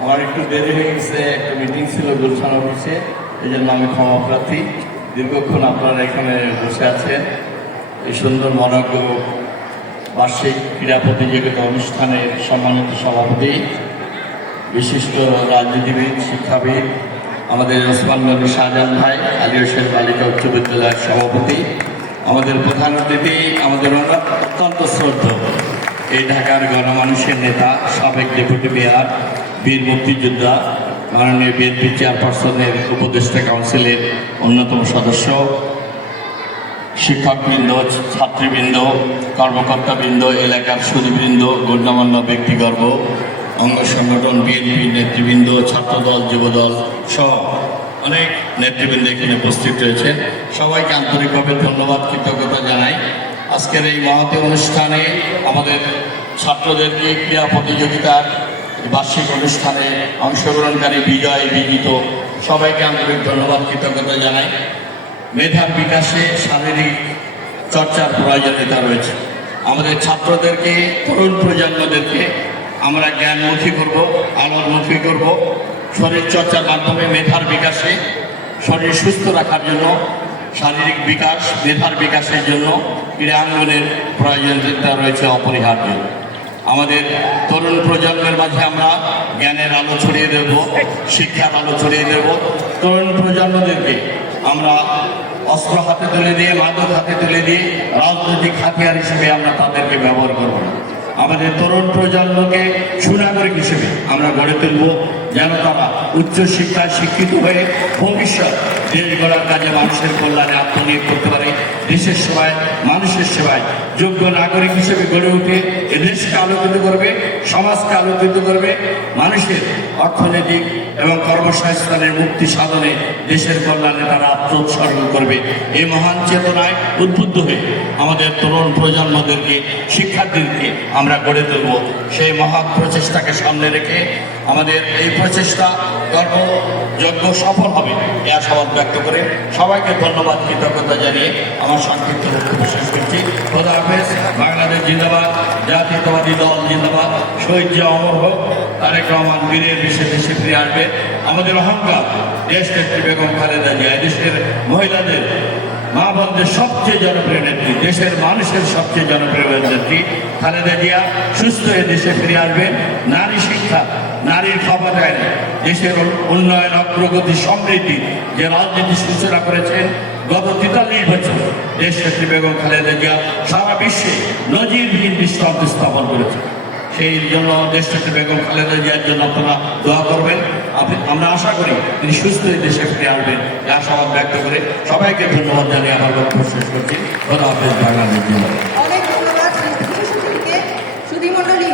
আমার একটু দেরি হয়ে গেছে, একটা মিটিং ছিল গুলশান অফিসে, এই জন্য আমি ক্ষমা প্রার্থী। দীর্ঘক্ষণ আপনারা এখানে বসে আছেন। এই সুন্দর মনোজ্ঞ বার্ষিক ক্রীড়া প্রতিযোগিতা অনুষ্ঠানের সম্মানিত সভাপতি, বিশিষ্ট রাজনীতিবিদ, শিক্ষাবিদ, আমাদের ওসমান গনি শাহজাহান ভাই, আলী হোসেন বালিকা উচ্চ বিদ্যালয়ের সভাপতি, আমাদের প্রধান অতিথি, আমাদের অত্যন্ত শ্রদ্ধেয় এই ঢাকার গণমানুষের নেতা, সাবেক ডেপুটি মেয়র, বীর মুক্তিযোদ্ধা, মাননীয় বিএনপি চেয়ারপারসনের উপদেষ্টা কাউন্সিলের অন্যতম সদস্য, শিক্ষকবৃন্দ, ছাত্রীবৃন্দ, কর্মকর্তাবৃন্দ, এলাকার সুধীবৃন্দ, গণ্যমান্য ব্যক্তিগর্ব, অঙ্গ সংগঠন, বিএনপি নেতৃবৃন্দ, ছাত্রদল, যুবদল সহ অনেক নেতৃবৃন্দ এখানে উপস্থিত রয়েছেন। সবাইকে আন্তরিকভাবে ধন্যবাদ, কৃতজ্ঞতা জানাই। আজকের এই মহতী অনুষ্ঠানে আমাদের ছাত্রদেরকে ক্রীড়া প্রতিযোগিতার বার্ষিক অনুষ্ঠানে অংশগ্রহণকারী, বিজয় বিজিত সবাইকে আন্তরিক ধন্যবাদ, কৃতজ্ঞতা জানাই। মেধার বিকাশে শারীরিক চর্চার প্রয়োজনীয়তা রয়েছে। আমাদের ছাত্রদেরকে, তরুণ প্রজন্মদেরকে আমরা জ্ঞানমুখী করব, আলোরমুখী করব। শরীর চর্চার মাধ্যমে মেধার বিকাশে, শরীর সুস্থ রাখার জন্য, শারীরিক বিকাশ, মেধার বিকাশের জন্য ক্রীড়াঙ্গনের প্রয়োজনীয়তা রয়েছে অপরিহার্য। আমাদের তরুণ প্রজন্মের মাঝে আমরা জ্ঞানের আলো ছড়িয়ে দেব, শিক্ষার আলো ছড়িয়ে দেব। তরুণ প্রজন্মদেরকে আমরা অস্ত্র হাতে তুলে দিয়ে, মাদক হাতে তুলে দিয়ে রাজনৈতিক হাতিয়ার হিসেবে আমরা তাদেরকে ব্যবহার করব না। আমাদের তরুণ প্রজন্মকে সুনাগরিক হিসেবে আমরা গড়ে তুলব, যেন তারা উচ্চশিক্ষায় শিক্ষিত হয়ে ভবিষ্যৎ দেশ গড়ার কাজে মানুষের কল্যাণে আত্মনিয়োগ করতে পারে। দেশের সেবায়, মানুষের সেবায় যোগ্য নাগরিক হিসেবে গড়ে উঠে এ দেশকে আলোকিত করবে, সমাজকে আলোকিত করবে, মানুষের অর্থনৈতিক এবং কর্মসংস্থানের মুক্তি সাধনে দেশের কল্যাণে তারা আত্মোৎসর্গ করবে। এই মহান চেতনায় উদ্বুদ্ধ হয়ে আমাদের তরুণ প্রজন্মদেরকে, শিক্ষার্থীদেরকে আমরা গড়ে তুলব। সেই মহৎ প্রচেষ্টাকে সামনে রেখে আমাদের এই প্রচেষ্টা কর্মযজ্ঞ সফল হবে এই আশাবাদ ব্যক্ত করে সবাইকে ধন্যবাদ, কৃতজ্ঞতা জানিয়ে আমার সংক্ষিপ্ত বক্তব্য শেষ করছি। খোদা হাফেজ। বাংলাদেশ জিন্দাবাদ, জাতীয়তাবাদী দল জিন্দাবাদ। শহীদ জিয়া অমর হোক, তারেক রহমান বীরের দেশে দেশে ফিরে আসবে। আমাদের অহংকার দেশ নেত্রী বেগম খালেদা জিয়া, দেশের মহিলাদের, মা বোনদের সবচেয়ে জনপ্রিয় নেত্রী, দেশের মানুষের সবচেয়ে জনপ্রিয় নেত্রী খালেদা জিয়া সুস্থ হয়ে দেশে ফিরে আসবেন। নারী শিক্ষা, নারীর ক্ষমতায়ন, দেশের উন্নয়ন, অগ্রগতি, সমৃদ্ধি যে রাজনীতি সূচনা করেছেন গত 43 বছর দেশ নেত্রী বেগম খালেদা জিয়া সারা বিশ্বে নজিরবিহীন দৃষ্টান্ত স্থাপন করেছে। সেই জন্য দেশ নেত্রী বেগম খালেদা জিয়ার জন্য আপনারা দোয়া করবেন। আমরা আশা করি তিনি সুস্থ হয়ে দেশে ফিরে আসবেন, এই আশাবাদ ব্যক্ত করে সবাইকে ধন্যবাদ জানিয়ে আমার বক্তব্য শেষ করছি। খোদা হাফেজ। বাংলাদেশ জিন্দাবাদ। অনেক ধন্যবাদ সুধীমণ্ডলী।